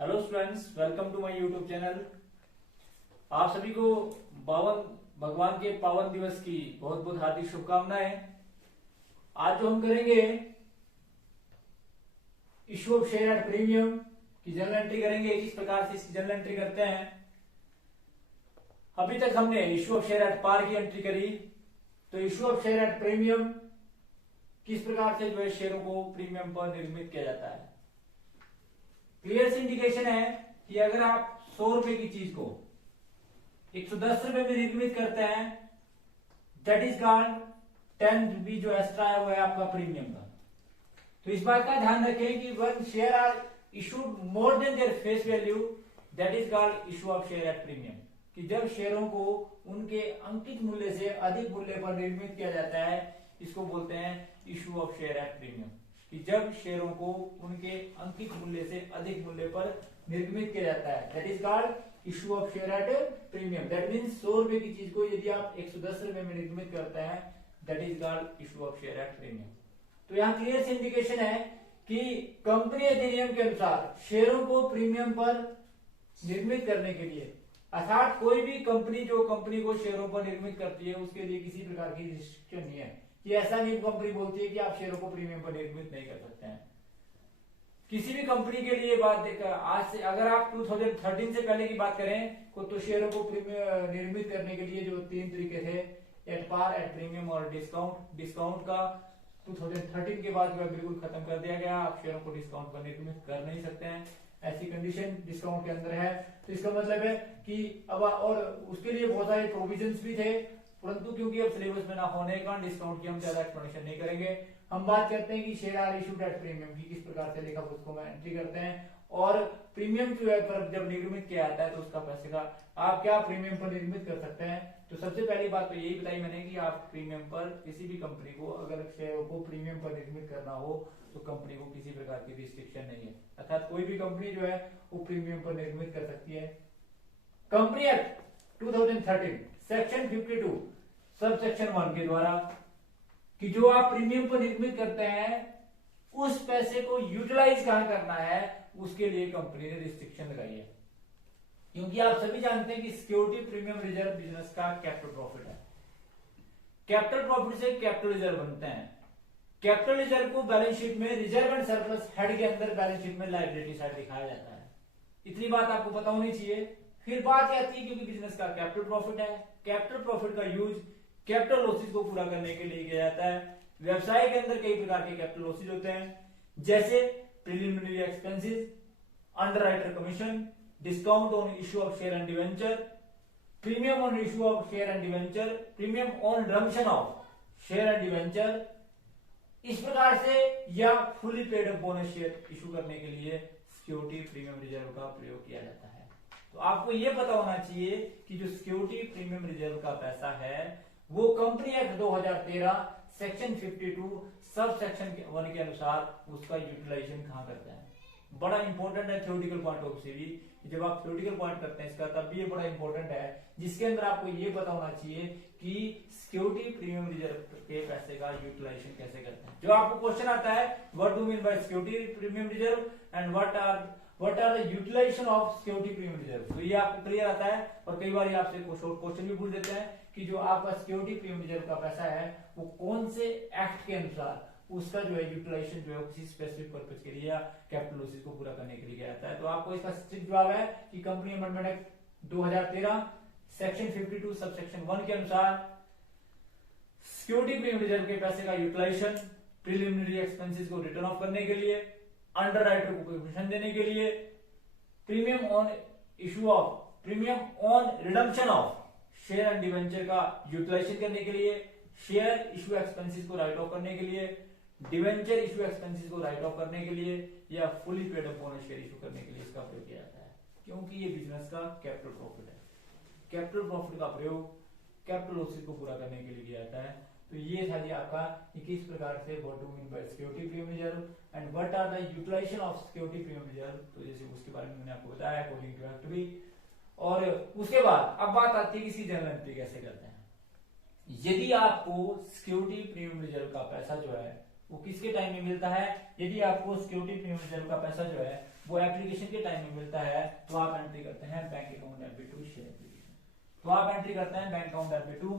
Hello students, welcome to my YouTube channel. आप सभी को भगवान के पावन दिवस की बहुत बहुत हार्दिक शुभकामनाएं। आज जो हम करेंगे issue of share at premium की जर्नल एंट्री करेंगे। इस प्रकार से इसकी जर्नल एंट्री करते हैं। अभी तक हमने issue of share at par की एंट्री करी, तो issue of share at premium किस प्रकार से जो है शेयरों को प्रीमियम पर निर्मित किया जाता है। क्लियर सी इंडिकेशन है कि अगर आप 100 रुपए की चीज को 110 रुपए में निर्मित करते हैं, दैट इज कॉल्ड 10 रुपी जो एक्स्ट्रा है वो है आपका प्रीमियम का। तो इस बात का ध्यान रखें कि one share are issued more than their face value, that is called issue of share at premium. कि जब शेयरों को उनके अंकित मूल्य से अधिक मूल्य पर निर्मित किया जाता है, इसको बोलते हैं issue of share at premium. कि जब शेयरों को उनके अंकित मूल्य से अधिक मूल्य पर निर्मित किया जाता है, that is called issue of share at premium. That means 100 रुपए की चीज को यदि आप 110 रुपए में निर्मित करते हैं, that is called issue of share at premium. तो यहाँ क्लियर सी इंडिकेशन है कि कंपनी अधिनियम के अनुसार शेयरों को प्रीमियम पर निर्मित करने के लिए, अर्थात कोई भी कंपनी जो कंपनी को शेयरों पर निर्मित करती है उसके लिए किसी प्रकार की रिस्ट्रिक्शन नहीं है कि ऐसा नहीं कंपनी बोलती है कि आप शेयरों को प्रीमियम पर निर्मित नहीं कर सकते हैं। किसी भी कंपनी के लिए बात देखकर आज से अगर आप 2013 से पहले की बात करें तो शेयरों को निर्मित करने के लिए जो 3 तरीके थे, एट पार, एट प्रीमियम और डिस्काउंट। डिस्काउंट का 2013 के बाद बिल्कुल खत्म कर दिया गया। आप शेयरों को डिस्काउंट पर निर्मित कर नहीं सकते हैं, ऐसी कंडीशन डिस्काउंट के अंदर है। तो इसका मतलब है कि अब और उसके लिए बहुत सारे प्रोविजंस भी थे, परंतु क्योंकि अब सिलेबस में ना होने का डिस्काउंट की हम ज्यादा एक्सप्लेनेशन नहीं करेंगे। हम बात करते हैं कि share are issued at premium की किस प्रकार से लिखा उसको मैं एंट्री करते हैं, और प्रीमियम जो है पर जब निर्मित किया जाता है तो उसका पैसे का आप क्या प्रीमियम पर निर्मित कर सकते हैं। तो सबसे पहली बात तो यही बताई मैंने कि आप प्रीमियम पर किसी भी कंपनी को अगर शेयरों को प्रीमियम पर निर्मित करना हो तो कंपनी को किसी प्रकार की रिस्ट्रिक्शन नहीं है, अर्थात कोई भी कंपनी जो है वो प्रीमियम पर निर्मित कर सकती है। Company act 2013 section 52 sub section 1 के द्वारा कि जो आप प्रीमियम पर निर्मित करते हैं उस पैसे को यूटिलाइज कहां करना है, उसके लिए कंपनी ने रिस्ट्रिक्शन लगाई है। क्योंकि आप सभी जानते हैं कि सिक्योरिटी प्रीमियम रिजर्व बिजनेस का कैपिटल प्रॉफिट है। कैपिटल प्रॉफिट से कैपिटल रिजर्व बनते हैं। कैपिटल रिजर्व को बैलेंस शीट में रिजर्व एंड सरप्लस हेड के अंदर बैलेंस शीट में लायबिलिटी साइड दिखाया जाता है। इतनी बात आपको पता होनी चाहिए। फिर बात आती है क्योंकि बिजनेस का कैपिटल प्रॉफिट है, कैपिटल प्रॉफिट का यूज कैपिटल लॉसेस को पूरा करने के लिए किया जाता है। व्यवसाय के अंदर कई प्रकार के कैपिटल लॉसेस होते हैं, जैसे preliminary expenses, underwriter commission, discount on issue of share and debenture, premium on issue of share and debenture, premium on redemption of share and debenture. इस प्रकार से या fully paid up bonus share issue करने के लिए security premium reserve का प्रयोग किया जाता है। तो आपको यह पता होना चाहिए कि जो सिक्योरिटी प्रीमियम रिजर्व का पैसा है वो company act 2013 section 52 sub section 1 के अनुसार उसका यूटिलाइजेशन कहां करते हैं। बड़ा इंपॉर्टेंट है थ्योरेटिकल पॉइंट ऑफ से भी, जब आप थ्योरेटिकल पॉइंट करते हैं इसका तब भी ये बड़ा इंपॉर्टेंट है, जिसके अंदर आपको ये पता होना चाहिए कि सिक्योरिटी प्रीमियम रिजर्व के पैसे का यूटिलाइजेशन कैसे करते हैं। जो आपको क्वेश्चन आता है what do mean by security premium reserve and what are the utilisation of security premium reserve, तो ये आपको क्लियर आता है। और कई बार आपसे क्वेश्चन भी पूछ देते हैं कि जो आपका सिक्योरिटी प्रीमियम रिजर्व का पैसा है वो कौन से एक्ट के अनुसार उसका जो है यूटिलाइजेशन जो है किसी स्पेसिफिक पर्पस के लिए या कैपिटल लॉसेस को पूरा करने के लिए किया जाता है। तो आपको इसका स्ट्रिक्ट जवाब है कि company amendment act 2013 section 52 sub section 1 के अनुसार सिक्योरिटी प्रीमियम रिजर्व के पैसे का यूटिलाइजेशन प्रिलिमिनरी एक्सपेंसेस को रिटर्न ऑफ करने के लिए, अंडरराइटर को कमीशन देने के लिए, premium on issue of premium on redemption of share and debenture का यूटिलाइजेशन करने के लिए, शेयर इशू एक्सपेंसेस को राइट ऑफ करने के लिए, डिवेंचर इशू एक्सपेंसेस को राइट ऑफ करने के लिए या fully paid up bonus share issue करने के लिए इसका प्रयोग किया जाता है। क्योंकि ये बिजनेस का कैपिटल प्रॉफिट है। कैपिटल प्रॉफिट का प्रयोग कैपिटल लॉसेस को पूरा करने के लिए किया जाता है। तो ये था जी आपका किस प्रकार से what do mean by security premium reserve and what are the utilisation of security premium reserve. तो जैसे उसके बारे में मैंने आपको बताया अकॉर्डिंग टू एक्ट भी। और उसके बाद अब बात आती है कि इसकी जर्नल एंट्री कैसे करते हैं। यदि आपको सिक्योरिटी प्रीमियम रिजर्व का पैसा जो है वो किसके टाइम में मिलता है, यदि आपको सिक्योरिटी प्रीमियम रिजर्व का पैसा जो है वो एप्लीकेशन के टाइम में मिलता है, तो आप एंट्री करते हैं bank account debit to share application. तो आप एंट्री करते हैं bank account debit to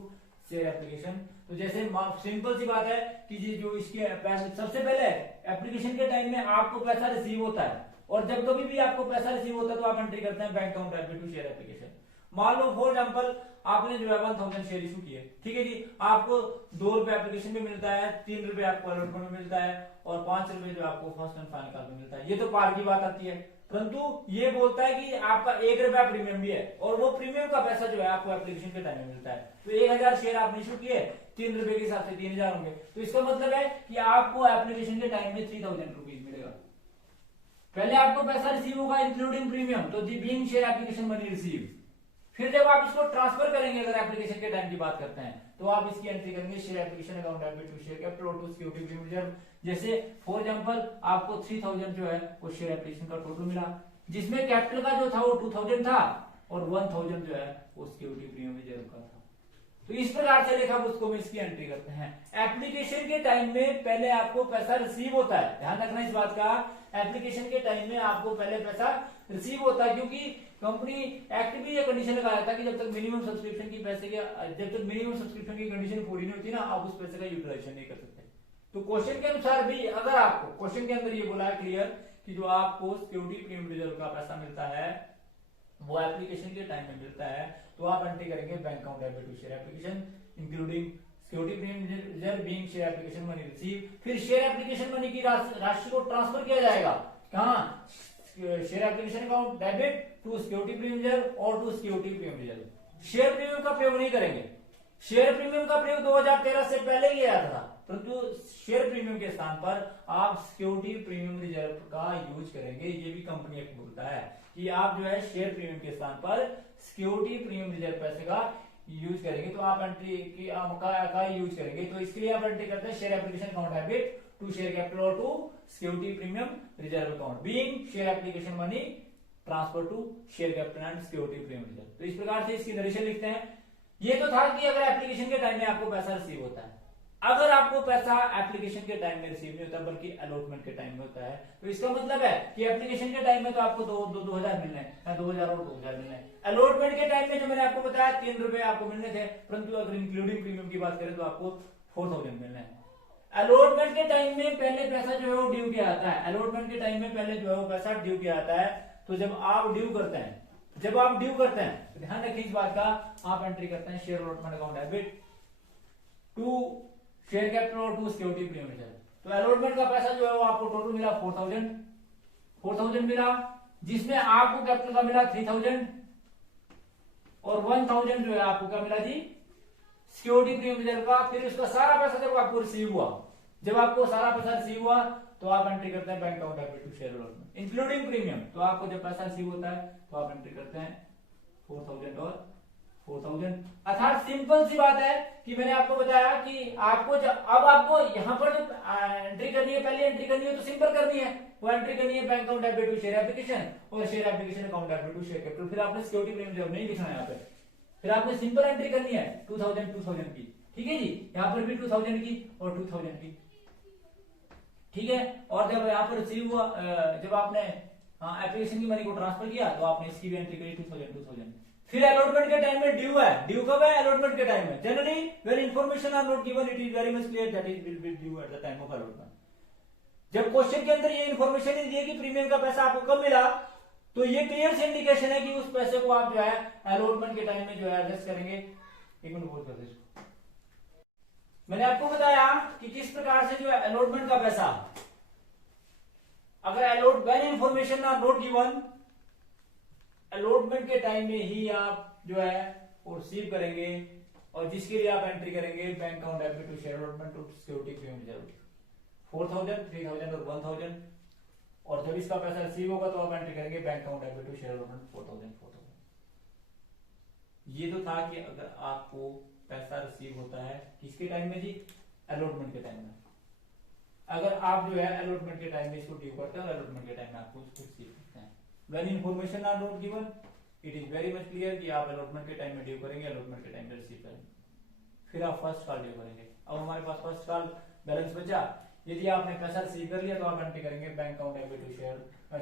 share application. तो जैसे सिंपल सी बात है कि जी जो इसके पैसे, सबसे पहले एप्लीकेशन के टाइम में आपको पैसा रिसीव होता है, और जब कभी भी आपको पैसा रिसीव होता है तो आप एंट्री करते हैं bank account debit to share application. मान लो फॉर एग्जांपल आपने जो है 1000 शेयर इशू किए, ठीक है जी, आपको 2 रुपए एप्लीकेशन में मिलता है, 3 रुपए आपको अलॉटमेंट में मिलता है, और 5 रुपए जो आपको फर्स्ट एंड फाइनल कॉल में मिलता है। ये तो पार की बात आती है, परंतु ये बोलता है कि आपका 1 रुपया प्रीमियम भी है, और वो प्रीमियम का पैसा जो है आपको एप्लीकेशन के टाइम में मिलता है। तो 1000 शेयर आपने इशू किए, 3 रुपए के हिसाब से 3000 होंगे, तो इसका मतलब है कि आपको एप्लीकेशन के टाइम में 3000 रुपीज मिलेगा। पहले आपको पैसा रिसीव होगा इंक्लूडिंग प्रीमियम, तो the being share application money receive. फिर जब आप इसको ट्रांसफर करेंगे, अगर एप्लीकेशन के टाइम की बात करते हैं, तो आप इसकी एंट्री करेंगे share application account debit to share capital to security premium reserve. जैसे फॉर एग्जांपल आपको 3000 जो है वो शेयर एप्लीकेशन का टोटल मिला, जिसमें कैपिटल का जो था वो 2000 था, और 1000 जो है वो सिक्योरिटी प्रीमियम रिजर्व का था। तो इस प्रकार से लेखा पुस्तकों में इसकी एंट्री करते हैं। एप्लीकेशन के टाइम में पहले आपको पैसा रिसीव होता है, ध्यान रखना इस बात का, एप्लीकेशन के टाइम में आपको पहले पैसा रिसीव होता है, क्योंकि कंपनी एक्ट भी ये कंडीशन लगाया था कि जब तक मिनिमम सब्सक्रिप्शन की पैसे के, जब तक मिनिमम सब्सक्रिप्शन की कंडीशन पूरी नहीं होती ना, आप उस पैसे का यूटिलाइजेशन नहीं कर सकते। तो क्वेश्चन के अनुसार भी अगर आपको क्वेश्चन के अंदर ये बोला है क्लियर कि जो आपको सिक्योरिटी प्रीमियम रिजर्व का पैसा मिलता है वो एप्लीकेशन के टाइम में मिलता है, तो आप एंट्री करेंगे bank account debit to share application including security premium reserve being share application money receive. फिर शेयर एप्लीकेशन मनी की राशि को ट्रांसफर किया जाएगा कहां, share application account debit to security premium reserve और to security premium reserve. Share premium का प्रयोग नहीं करेंगे, शेयर प्रीमियम का प्रयोग 2013 से पहले किया जाता था, परंतु शेयर प्रीमियम के स्थान पर आप सिक्योरिटी प्रीमियम रिजर्व का यूज करेंगे। ये भी कंपनी एक बोलता है कि आप जो है शेयर प्रीमियम के स्थान पर सिक्योरिटी प्रीमियम रिजर्व पैसे का यूज करेंगे, तो आप एंट्री का यूज करेंगे। तो इसके लिए आप एंट्री करते हैं share application account debit to share capital और to security premium reserve account being share application money transfer to share capital and security premium reserve. तो इस प्रकार से इसकी नरेशन लिखते हैं। ये तो था कि अगर एप्लीकेशन के टाइम में आपको पैसा रिसीव होता है, अगर आपको पैसा एप्लीकेशन के टाइम में रिसीव नहीं होता बल्कि अलॉटमेंट के टाइम में होता है, तो इसका मतलब है कि एप्लीकेशन के टाइम में तो आपको 2000 मिलने हैं, 2000 और 2000 मिलने हैं। अलॉटमेंट के टाइम में जो मैंने आपको बताया 3 रुपए आपको मिलने थे, परंतु अगर इंक्लूडिंग प्रीमियम की बात करें तो आपको 4000 मिलने हैं। अलॉटमेंट के टाइम में पहले पैसा जो है वो ड्यू किया जाता है, अलॉटमेंट के टाइम में पहले जो है वो पैसा ड्यू किया जाता है। तो जब आप ड्यू करते हैं तो ध्यान रखिए इस बात का, आप एंट्री करते हैं share allotment account debit to share capital और टू सिक्योरिटी प्रीमियम रिजर्व। तो अलॉटमेंट का पैसा जो है वो आपको टोटल मिला 4000 मिला, जिसमें आपको कैपिटल का मिला 3000 और 1000 जो है आपको क्या मिला जी, सिक्योरिटी प्रीमियम रिजर्व का। फिर उसका सारा पैसा जब आपको रिसीव हुआ, जब आपको सारा पैसा रिसीव हुआ तो आप एंट्री करते हैं bank account debit to share allotment including premium. तो आपको जब पैसा रिसीव होता है तो आप एंट्री करते हैं 4000 और 4000। अर्थात सिंपल सी बात है कि मैंने आपको बताया कि आपको अब आपको यहां पर जो एंट्री करनी है, पहले एंट्री करनी है तो सिंपल करनी है, वो एंट्री करनी है bank account debit to share application और share application account debit to share capital. फिर आपने सिक्योरिटी प्रीमियम रिजर्व नहीं लिखना है यहाँ पे, फिर आपने सिंपल एंट्री करनी है 2000 की, ठीक है जी, यहाँ पर भी 2000 की और 2000 की, ठीक है। और जब यहाँ पर रिसीव हुआ, जब आपने एप्लीकेशन की मनी को ट्रांसफर किया तो आपने इसकी भी एंट्री करी 2000। फिर अलॉटमेंट के टाइम में ड्यू है, ड्यू कब है, अलॉटमेंट के टाइम में। Generally when information are not given it is very much clear that it will be due at the time of allotment. जब क्वेश्चन के अंदर ये इंफॉर्मेशन नहीं दी है कि प्रीमियम का पैसा आपको कब मिला, तो ये क्लियर से इंडिकेशन है कि उस पैसे को आप जो है अलॉटमेंट के टाइम में जो है एडजस्ट करेंगे। एक मिनट बोल कर इसको, मैंने आपको बताया कि किस प्रकार से जो है अलॉटमेंट का पैसा, अगर allot when information are not given, allotment के टाइम में ही आप जो है वो रिसीव करेंगे, और जिसके लिए आप एंट्री करेंगे bank account debit to share allotment to security premium reserve 4000, 3000 और 1000। और जब इसका पैसा रिसीव होगा तो आप एंट्री करेंगे bank account debit to share allotment 4000। ये तो था कि अगर आपको पैसा रिसीव होता है किसके टाइम में जी, अलॉटमेंट के टाइम में। अगर आप जो है अलॉटमेंट के टाइम में इसको ड्यू करते हैं और अलॉटमेंट के टाइम में आपको इसको रिसीव करते हैं। When information are not given it is very much clear कि आप अलॉटमेंट के टाइम में ड्यू करेंगे, अलॉटमेंट के टाइम में रिसीव करेंगे। फिर आप फर्स्ट कॉल ड्यू करेंगे। अब हमारे पास फर्स्ट कॉल बैलेंस बचा, यदि आपने पैसा रिसीव कर लिया तो आप एंट्री करेंगे bank account debit to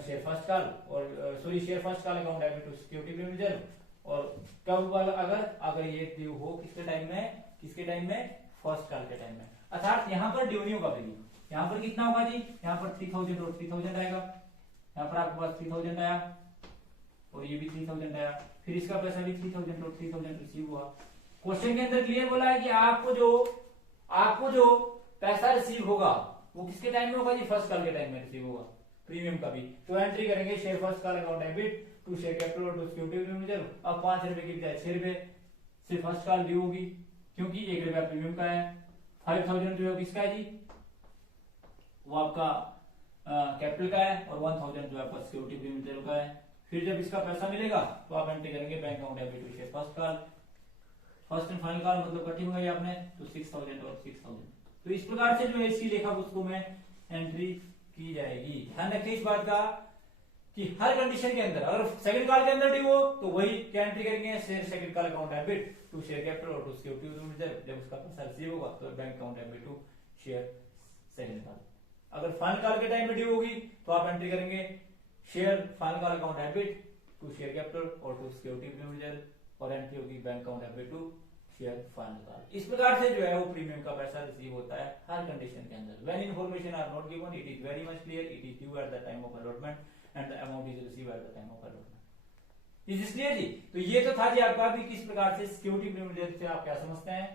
share first call, और sorry share first call account debit to security premium reserve. और कब अगर ये ड्यू हो किसके टाइम में फर्स्ट कॉल के टाइम में, अर्थात यहाँ पर ड्यू नहीं होगा वैल्यू। यहाँ पर कितना होगा जी, यहाँ पर 3000 और 3000 आएगा, यहाँ पर आपके पास 3000 आया और ये भी 3000 आया, फिर इसका पैसा भी 3000 और 3000 रिसीव हुआ। क्वेश्चन के अंदर क्लियर बोला है कि आपको जो पैसा रिसीव होगा वो किसके टाइम में होगा जी, फर्स्ट कॉल के टाइम में रिसीव होगा, प्रीमियम का भी। तो एंट्री करेंगे share first call account debit to share capital और टू सिक्योरिटी प्रीमियम रिजर्व। अब 5 रुपए की बजाय 6 रुपए से फर्स्ट कॉल ड्यू होगी, क्योंकि 1 रुपया प्रीमियम का है। 5000 जो है किसका है जी, वो आपका कैपिटल का है, और 1000 जो आपका सिक्योरिटी प्रीमियम रिजर्व का है। फिर जब इसका पैसा मिलेगा तो आप एंट्री करेंगे bank account debit to share first call, first and final call मतलब कटिंग हो गई आपने, तो 6000 और 6000। तो इस प्रकार से जो है इसकी लेखा पुस्तकों में एंट्री की जाएगी। ध्यान रखिए इस बात का कि हर कंडीशन के अंदर अगर सेकंड कॉल के अंदर ड्यू हो तो वही क्या एंट्री करेंगे, share second call account debit to share capital और टू सिक्योरिटी रिजर्व। जब उसका पैसा रिसीव होगा तो bank account debit to share second call. अगर फाइनल कॉल के टाइम में ड्यू होगी तो आप एंट्री करेंगे share final call account debit to share capital और टू सिक्योरिटी रिजर्व, और एंट्री होगी bank account debit to share final call. इस प्रकार से जो है वो प्रीमियम का पैसा रिसीव होता है हर कंडीशन के अंदर। When information are not given it is very much clear, it is due at the time of allotment and the amount is receive at the time of allotment. Is this clear जी? तो ये तो था जी आपका भी किस प्रकार से सिक्योरिटी प्रीमियम रिजर्व से आप क्या समझते हैं,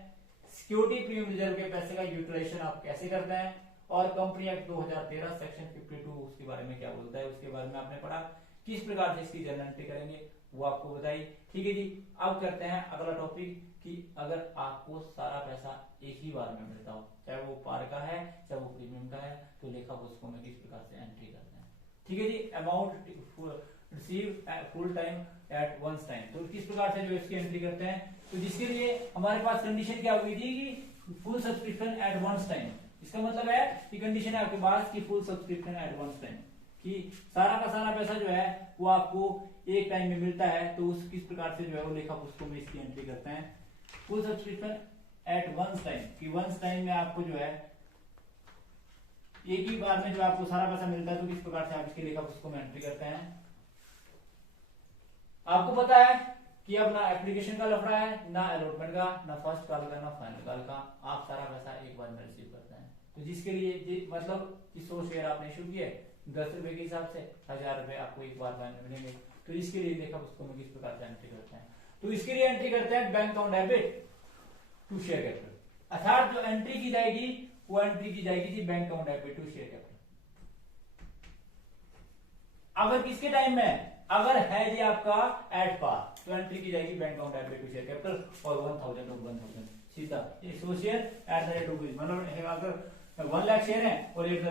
सिक्योरिटी प्रीमियम रिजर्व के पैसे का यूटिलाइजेशन आप कैसे करते हैं, और कंपनी एक्ट 2013 सेक्शन 52 उसके बारे में क्या बोलता है, उसके बारे में आपने पढ़ा। किस प्रकार से इसकी जर्नल एंट्री करेंगे वो आपको बताई। ठीक है जी, अब करते हैं अगला टॉपिक कि अगर आपको सारा पैसा एक ही बार में मिलता हो, चाहे वो पार का है चाहे वो प्रीमियम का है, तो लेखा पुस्तकों में किस प्रकार से एंट्री करते हैं। ठीक है जी, amount receive full time at once time, तो किस प्रकार से जो इसकी एंट्री करते हैं। तो जिसके लिए हमारे पास कंडीशन क्या हुई थी कि full subscription at once time. इसका मतलब है कि कंडीशन है आपके पास कि full subscription at once time, कि सारा का सारा पैसा जो है वो आपको एक टाइम में मिलता है, तो उस किस प्रकार से जो है वो लेखा पुस्तकों में इसकी एंट्री करते हैं। Full subscription at once time, कि वंस टाइम में आपको जो है एक ही बार में जो आपको सारा पैसा मिलता है, तो किस प्रकार से आप इसके लेखा पुस्तकों में एंट्री करते हैं। आपको पता है कि अब ना एप्लीकेशन का लफड़ा है, ना अलॉटमेंट का, ना फर्स्ट कॉल का, ना फाइनल कॉल का, आप सारा पैसा एक बार में रिसीव करते हैं। तो जिसके लिए मतलब कि 100 शेयर आपने इशू किए 10 रुपए के हिसाब से 1000 रुपए आपको एक बार में मिलेंगे, तो इसके लिए लेखा पुस्तकों में किस प्रकार से एंट्री करते हैं। तो इसके लिए एंट्री करते हैं bank account debit to share capital, अर्थात जो एंट्री की जाएगी वो एंट्री की जाएगी जी bank account debit to share capital. अगर किसके टाइम में, अगर है जी आपका एट पार, तो एंट्री की जाएगी bank account debit to share capital और 1000 और 1000 सीधा 100 share at the rate of मतलब अगर 1 लाख शेयर है और एट द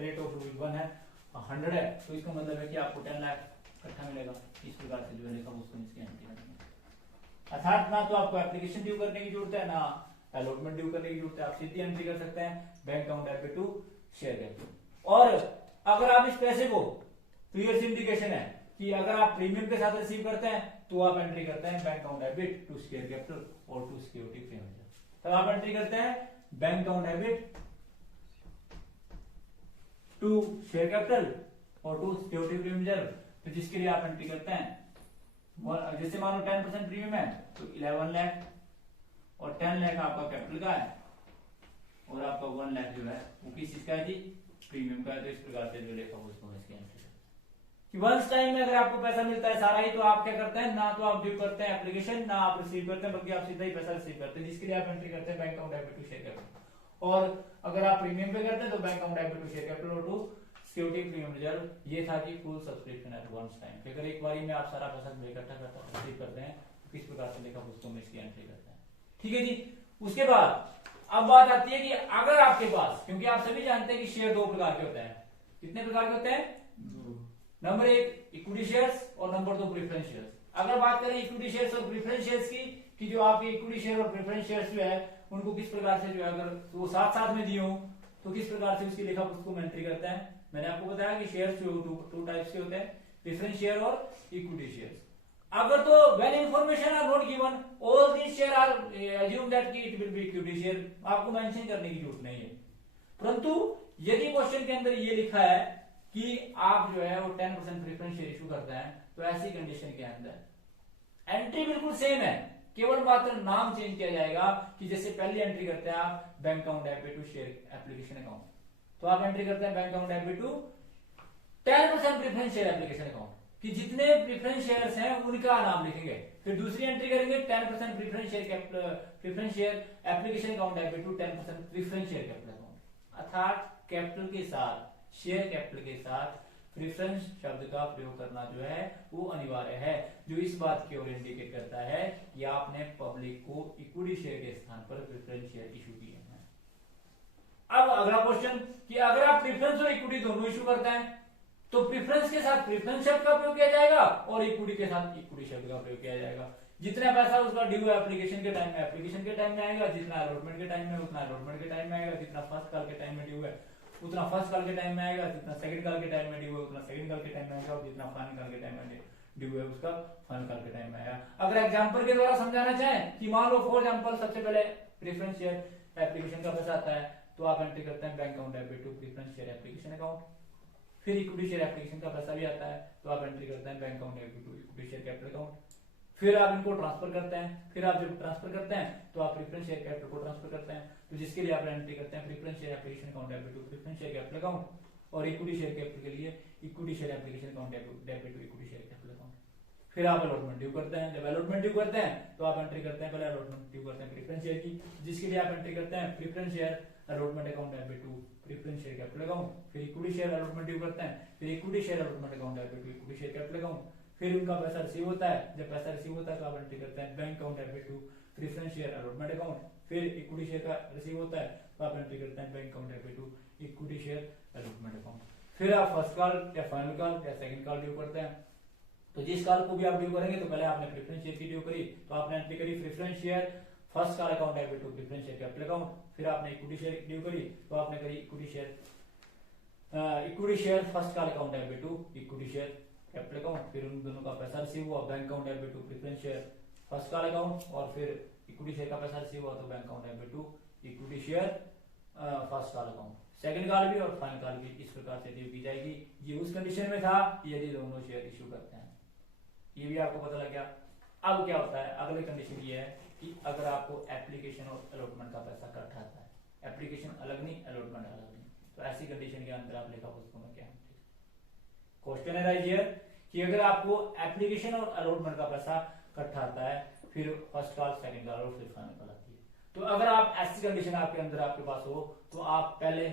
रेट ऑफ ₹1 है 100 है, तो इसका मतलब है कि आपको 10 लाख इकट्ठा मिलेगा। इस प्रकार से जो है लेखा पुस्तक इसकी एंट्री करेंगे। अर्थात ना तो आपको एप्लीकेशन ड्यू करने की जरूरत है, ना अलॉटमेंट ड्यू करने की जरूरत है, आप सीधी एंट्री कर सकते हैं bank account debit to share capital. और अगर आप इस पैसे को क्लियर सिंडिकेशन है कि अगर आप प्रीमियम के साथ रिसीव करते हैं तो आप एंट्री करते हैं bank account debit to share capital और टू सिक्योरिटी प्रीमियम, तब आप एंट्री करते हैं bank account debit to share capital और टू सिक्योरिटी प्रीमियम रिजर्व। तो जिसके लिए आप एंट्री करते हैं, जैसे मानो 10% प्रीमियम है तो 11 लाख और 10 लाख आपका कैपिटल का है और आपका 1 लाख जो है वो किस चीज का है जी, प्रीमियम का है। तो इस प्रकार से जो लेखा उसको इसकी एंट्री कि वंस टाइम में अगर आपको पैसा मिलता है सारा ही, तो आप क्या करते हैं, ना तो आप ड्यू करते हैं एप्लीकेशन, ना आप रिसीव करते हैं, बल्कि आप सीधा ही पैसा रिसीव करते हैं, जिसके लिए आप एंट्री करते हैं bank account debit to share capital. और अगर आप प्रीमियम पे करते हैं तो bank account debit to share capital और टू सिक्योरिटी प्रीमियम रिजर्व। ये था कि full subscription at once time, अगर एक बारी में आप सारा पैसा इकट्ठा रिसीव करते हैं तो किस प्रकार से लेखा पुस्तकों में इसकी एंट्री करते हैं। ठीक है जी, उसके बाद अब बात आती है कि अगर आपके पास, क्योंकि आप सभी जानते हैं कि शेयर 2 प्रकार के होते हैं, कितने प्रकार के होते हैं, नंबर 1 इक्विटी शेयर्स और नंबर 2 प्रेफरेंस शेयर्स। अगर बात करें इक्विटी शेयर्स और प्रेफरेंस शेयर्स की, कि जो आपके इक्विटी शेयर और प्रेफरेंस शेयर्स जो है उनको किस प्रकार से जो है अगर वो साथ साथ में दिए हो तो किस प्रकार से उसकी लेखा पुस्तकों में एंट्री करते हैं। मैंने आपको बताया कि शेयर्स जो 2 टाइप्स के होते हैं, प्रेफरेंस शेयर और इक्विटी शेयर्स। अगर तो when information are not given all these share are assume that कि it will be equity share, आपको मेंशन करने की जरूरत नहीं है। परंतु यदि क्वेश्चन के अंदर ये लिखा है कि आप जो है वो 10% प्रेफरेंस शेयर इशू करते हैं, तो ऐसी कंडीशन के अंदर एंट्री बिल्कुल सेम है, केवल मात्र नाम चेंज किया जाएगा कि जैसे पहली एंट्री करते हैं आप bank account debit to share application account, तो आप एंट्री करते हैं bank account debit to 10% preference share application account, कि जितने प्रेफरेंस शेयर्स हैं उनका नाम लिखेंगे। फिर दूसरी एंट्री करेंगे 10% preference share application account debit to 10% preference share capital account, अर्थात कैपिटल के साथ, शेयर कैपिटल के साथ प्रेफरेंस शब्द का प्रयोग करना जो है वो अनिवार्य है, जो इस बात की ओर इंडिकेट करता है कि आपने पब्लिक को इक्विटी शेयर के स्थान पर प्रेफरेंस शेयर इशू किए हैं। अब अगला क्वेश्चन कि अगर आप प्रेफरेंस और इक्विटी दोनों इशू करते हैं तो प्रेफरेंस के साथ प्रेफरेंस शब्द का प्रयोग किया जाएगा और इक्विटी के साथ इक्विटी शब्द का प्रयोग किया जाएगा। जितना पैसा उसका ड्यू है एप्लीकेशन के टाइम में एप्लीकेशन के टाइम में आएगा, जितना अलॉटमेंट के टाइम में उतना अलॉटमेंट के टाइम में आएगा, जितना फर्स्ट कॉल के टाइम में ड्यू है उतना फर्स्ट कॉल के टाइम में आएगा, जितना सेकंड कॉल के टाइम में ड्यू है उतना सेकंड कॉल के टाइम में आएगा, और जितना फाइनल कॉल के टाइम में ड्यू है उसका फाइनल कॉल के टाइम में आएगा। अगर एग्जांपल के द्वारा समझाना चाहें कि मान लो फॉर एग्जांपल सबसे पहले प्रेफरेंस शेयर एप्लीकेशन का पैसा आता है, तो आप एंट्री करते हैं bank account debit to preference share application account. फिर इक्विटी शेयर एप्लीकेशन का पैसा भी आता है, तो आप एंट्री करते हैं bank account debit to equity share capital account. फिर आप इनको ट्रांसफर करते हैं, फिर आप जब ट्रांसफर करते हैं तो आप प्रेफरेंस शेयर कैपिटल को ट्रांसफर करते हैं, तो जिसके लिए आप एंट्री करते हैं preference share application account debit to preference share capital account, और इक्विटी शेयर कैपिटल के लिए equity share application account debit to equity share capital account. फिर आप अलॉटमेंट ड्यू करते हैं, जब अलॉटमेंट ड्यू करते हैं तो आप एंट्री करते हैं पहले अलॉटमेंट ड्यू करते हैं प्रेफरेंस शेयर की, जिसके लिए आप एंट्री करते हैं preference share allotment account debit to preference share capital account. फिर इक्विटी शेयर अलॉटमेंट ड्यू करते हैं, फिर equity share allotment account debit to equity share capital account. फिर उनका पैसा रिसीव होता है, जब पैसा रिसीव होता है तो आप एंट्री करते हैं bank account debit to preference share allotment account. फिर इक्विटी शेयर का रिसीव होता है तो आप एंट्री करते हैं bank account debit to equity share allotment account. फिर आप फर्स्ट कॉल या फाइनल कॉल या सेकंड कॉल ड्यू करते हैं, तो जिस कॉल को भी आप ड्यू करेंगे तो पहले आपने प्रेफरेंस शेयर की ड्यू करी, तो आपने एंट्री करी preference share first call account debit to preference share capital account. फिर आपने इक्विटी शेयर ड्यू करी, तो आपने करी equity share first call account debit to equity share capital account. फिर उन दोनों का पैसा रिसीव हुआ bank account debit to preference share first call account, और फिर इक्विटी शेयर का पैसा रिसीव हुआ तो bank account debit to equity share first call account. Second call भी और फाइनल कॉल भी इस प्रकार से ड्यू की जाएगी। ये उस कंडीशन में था यदि दोनों शेयर इशू करते हैं, ये भी आपको पता लग गया। अब क्या होता है, अगली कंडीशन ये है कि अगर आपको एप्लीकेशन और अलॉटमेंट का पैसा इकट्ठा आता है, एप्लीकेशन अलग नहीं अलॉटमेंट अलग नहीं, तो ऐसी कंडीशन के अंदर आप लेखा पुस्तकों में क्या क्वेश्चन है राइट हियर कि अगर आपको एप्लीकेशन और अलॉटमेंट का पैसा इकट्ठा आता है, फिर फर्स्ट कॉल सेकंड कॉल और फिर फाइनल कॉल आती है, तो अगर आप ऐसी कंडीशन आपके अंदर आपके पास हो तो आप पहले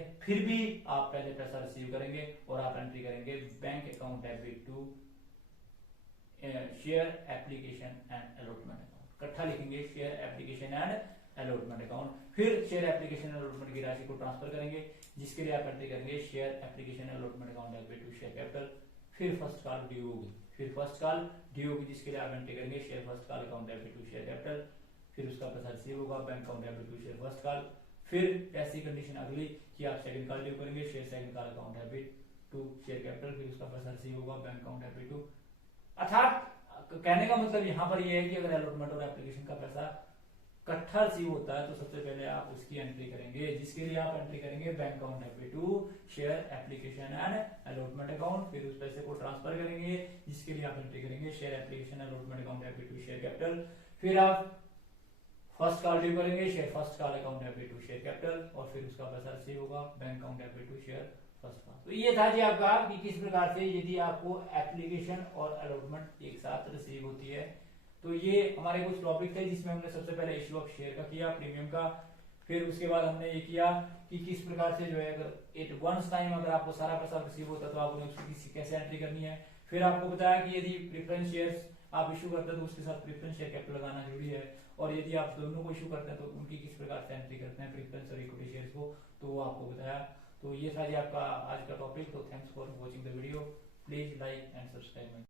पैसा रिसीव करेंगे और आप एंट्री करेंगे bank account debit to share application and allotment account. इकट्ठा लिखेंगे share application and allotment account. फिर शेयर एप्लीकेशन अलॉटमेंट की राशि को ट्रांसफर करेंगे, जिसके लिए आप एंट्री करेंगे share application allotment account debit to share capital. फिर फर्स्ट कॉल ड्यू होगी, जिसके लिए आप एंट्री करेंगे share first call account debit to share capital. फिर उसका पैसा रिसीव होगा bank account debit to share first call. फिर ऐसी कंडीशन अगली कि आप सेकंड कॉल ड्यू करेंगे share second call account debit to share capital, फिर उसका पैसा रिसीव होगा बैंक अकाउंट डेबिट टू। अर्थात कहने का मतलब यहाँ पर यह है कि अगर अलॉटमेंट और एप्लीकेशन का पैसा इकट्ठा रिसीव होता है तो सबसे पहले आप उसकी एंट्री करेंगे, जिसके लिए आप एंट्री करेंगे bank account debit to share application and allotment account. फिर उस पैसे को ट्रांसफर करेंगे, जिसके लिए आप एंट्री करेंगे share application allotment account debit to share capital. फिर आप फर्स्ट कॉल ड्यू करेंगे share first call account debit to share capital, और फिर उसका पैसा रिसीव होगा bank account debit to share first call. तो ये था जी आपका कि किस प्रकार से यदि आपको एप्लीकेशन और अलॉटमेंट एक साथ रिसीव होती है। तो ये हमारे कुछ टॉपिक थे जिसमें हमने सबसे पहले इशू ऑफ शेयर का किया, प्रीमियम का। फिर उसके बाद हमने ये किया कि किस प्रकार से जो है अगर एट वंस टाइम अगर आपको सारा पैसा रिसीव होता है तो आपने उसकी कैसे एंट्री करनी है। फिर आपको बताया कि यदि प्रेफरेंस शेयर्स आप इशू करते हैं तो उसके साथ प्रेफरेंस शेयर कैपिटल लगाना जरूरी है, और यदि आप दोनों को इशू करते हैं तो उनकी किस प्रकार से एंट्री करते हैं प्रेफरेंस और इक्विटी शेयर्स को, तो वो आपको बताया। तो ये था जी आपका आज का टॉपिक। तो thanks for watching the video, please like and subscribe.